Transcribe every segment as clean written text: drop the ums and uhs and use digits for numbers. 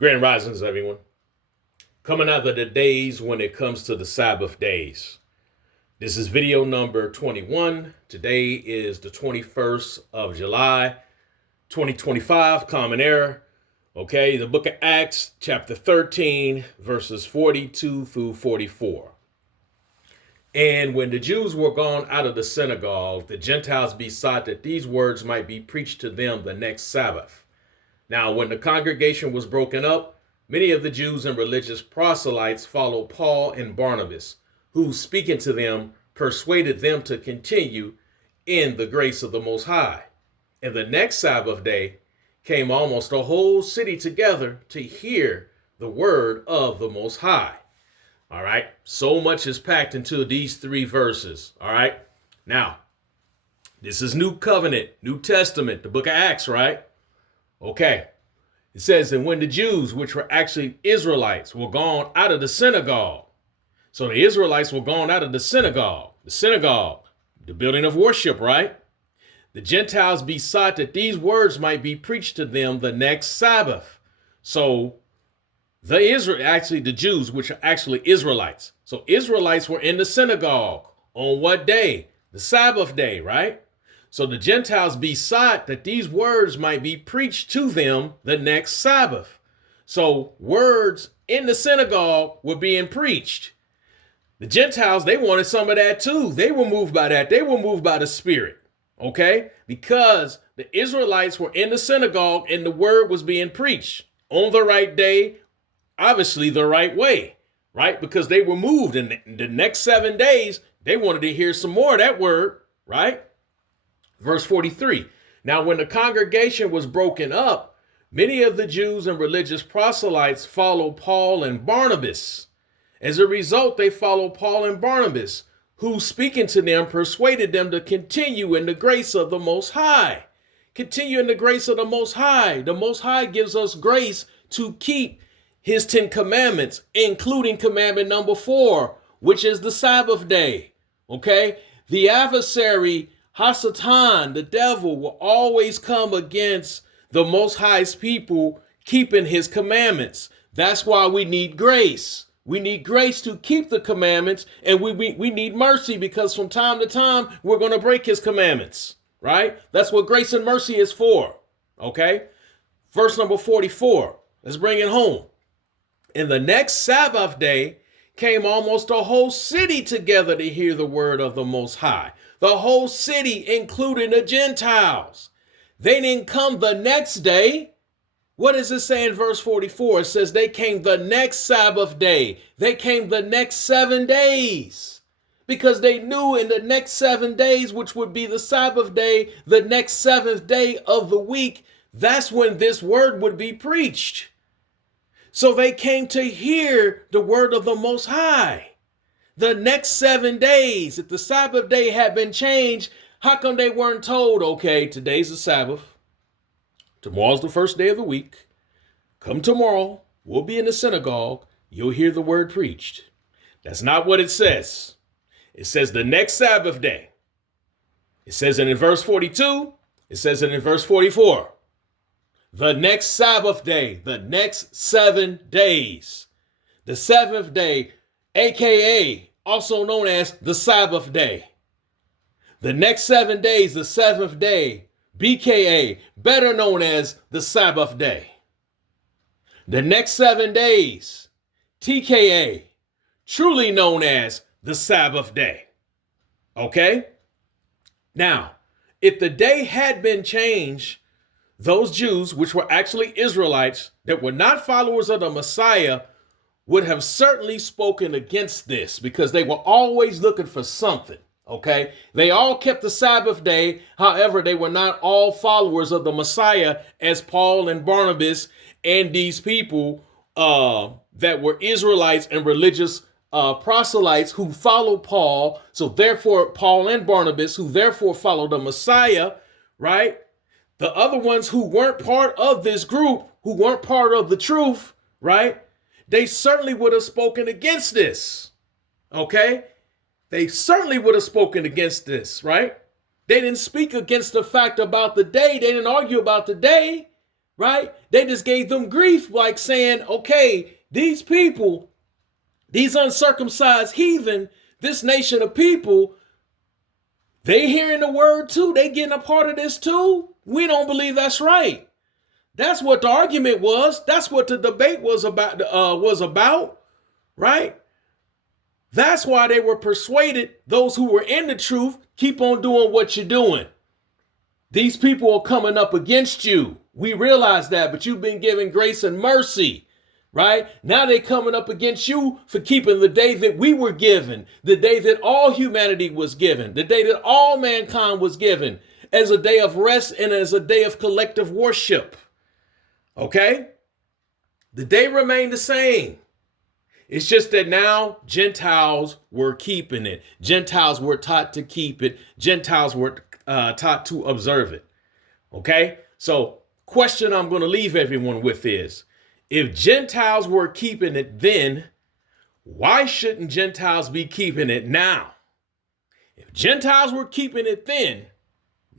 Grand Risings, everyone. Coming out of the days when it comes to the Sabbath days. This is video number 21. Today is the 21st of July, 2025, Common Era. Okay, the book of Acts, chapter 13, verses 42 through 44. And when the Jews were gone out of the synagogue, the Gentiles besought that these words might be preached to them the next Sabbath. Now, when the congregation was broken up, many of the Jews and religious proselytes followed Paul and Barnabas, who, speaking to them, persuaded them to continue in the grace of the Most High. And the next Sabbath day came almost a whole city together to hear the word of the Most High. All right, so much is packed into these three verses. All right, now, this is New Covenant, New Testament, the book of Acts, right? Okay, it says, and when the Jews, which were actually Israelites, were gone out of the synagogue. So the Israelites were gone out of the synagogue, the building of worship, right? The Gentiles besought that these words might be preached to them the next Sabbath. So the Jews, which are actually Israelites. So Israelites were in the synagogue on what day? The Sabbath day, right? So the Gentiles besought that these words might be preached to them the next Sabbath. So words in the synagogue were being preached. The Gentiles, they wanted some of that too. They were moved by that. They were moved by the Spirit, okay? Because the Israelites were in the synagogue and the word was being preached on the right day, obviously the right way, right? Because they were moved, and the next 7 days, they wanted to hear some more of that word, right? Verse 43, now when the congregation was broken up, many of the Jews and religious proselytes followed Paul and Barnabas. As a result, they followed Paul and Barnabas, who, speaking to them, persuaded them to continue in the grace of the Most High. Continue in the grace of the Most High. The Most High gives us grace to keep his 10 commandments, including commandment number 4, which is the Sabbath day. Okay? The adversary, Hasatan, the devil, will always come against the Most High's people keeping his commandments. That's why we need grace. We need grace to keep the commandments, and we need mercy because from time to time, we're going to break his commandments, right? That's what grace and mercy is for, okay? Verse number 44, let's bring it home. In the next Sabbath day came almost a whole city together to hear the word of the Most High. The whole city, including the Gentiles. They didn't come the next day. What does it say in verse 44? It says they came the next Sabbath day. They came the next 7 days. Because they knew in the next 7 days, which would be the Sabbath day, the next 7th day of the week, that's when this word would be preached. So they came to hear the word of the Most High. The next 7 days, if the Sabbath day had been changed, how come they weren't told, okay, today's the Sabbath, tomorrow's the first day of the week, come tomorrow, we'll be in the synagogue, you'll hear the word preached. That's not what it says. It says the next Sabbath day. It says it in verse 42, it says it in verse 44. The next Sabbath day, the next 7 days. The 7th day, aka also known as the Sabbath day. The next 7 days, the 7th day, BKA, better known as the Sabbath day. The next 7 days, TKA, truly known as the Sabbath day. Okay? Now, if the day had been changed, those Jews, which were actually Israelites, that were not followers of the Messiah, would have certainly spoken against this because they were always looking for something, okay? They all kept the Sabbath day. However, they were not all followers of the Messiah as Paul and Barnabas and these people that were Israelites and religious proselytes who followed Paul. So therefore, Paul and Barnabas, who therefore followed the Messiah, right? The other ones who weren't part of this group, who weren't part of the truth, right? They certainly would have spoken against this, okay? They certainly would have spoken against this, right? They didn't speak against the fact about the day. They didn't argue about the day, right? They just gave them grief, like saying, okay, these people, these uncircumcised heathen, this nation of people, they hearing the word too. They getting a part of this too. We don't believe that's right. That's what the argument was. That's what the debate was about, right? That's why they were persuaded. Those who were in the truth, keep on doing what you're doing. These people are coming up against you. We realize that, but you've been given grace and mercy, right? Now they're coming up against you for keeping the day that we were given, the day that all humanity was given, the day that all mankind was given, as a day of rest and as a day of collective worship. Okay? The day remained the same. It's just that now Gentiles were keeping it. Gentiles were taught to keep it. Gentiles were taught to observe it. Okay? So, question I'm going to leave everyone with is, if Gentiles were keeping it then, why shouldn't Gentiles be keeping it now? If Gentiles were keeping it then,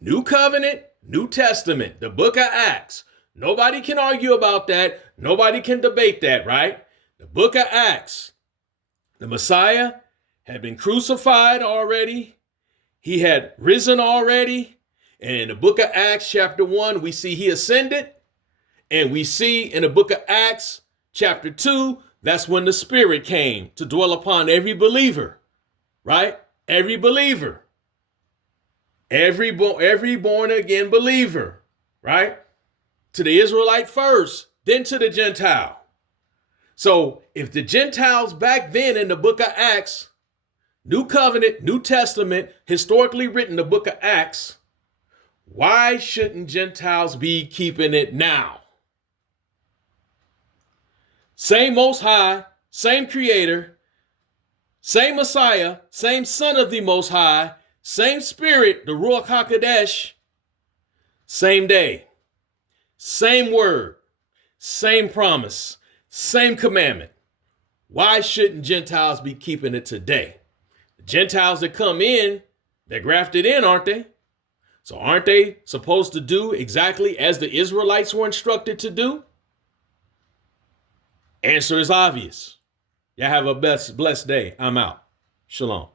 New Covenant, New Testament, the book of Acts, nobody can argue about that. Nobody can debate that, right? The book of Acts, the Messiah had been crucified already. He had risen already. And in the book of Acts chapter 1, we see he ascended. And we see in the book of Acts chapter 2, that's when the Spirit came to dwell upon every believer, right? Every believer. Every born again believer, right? To the Israelite first, then to the Gentile. So if the Gentiles back then in the book of Acts, New Covenant, New Testament, historically written the book of Acts, why shouldn't Gentiles be keeping it now? Same Most High, same Creator, same Messiah, same Son of the Most High, same Spirit, the Ruach HaKodesh, same day, same word, same promise, same commandment. Why shouldn't Gentiles be keeping it today? The Gentiles that come in, they're grafted in, aren't they? So aren't they supposed to do exactly as the Israelites were instructed to do? Answer is obvious. Y'all have a blessed day. I'm out. Shalom.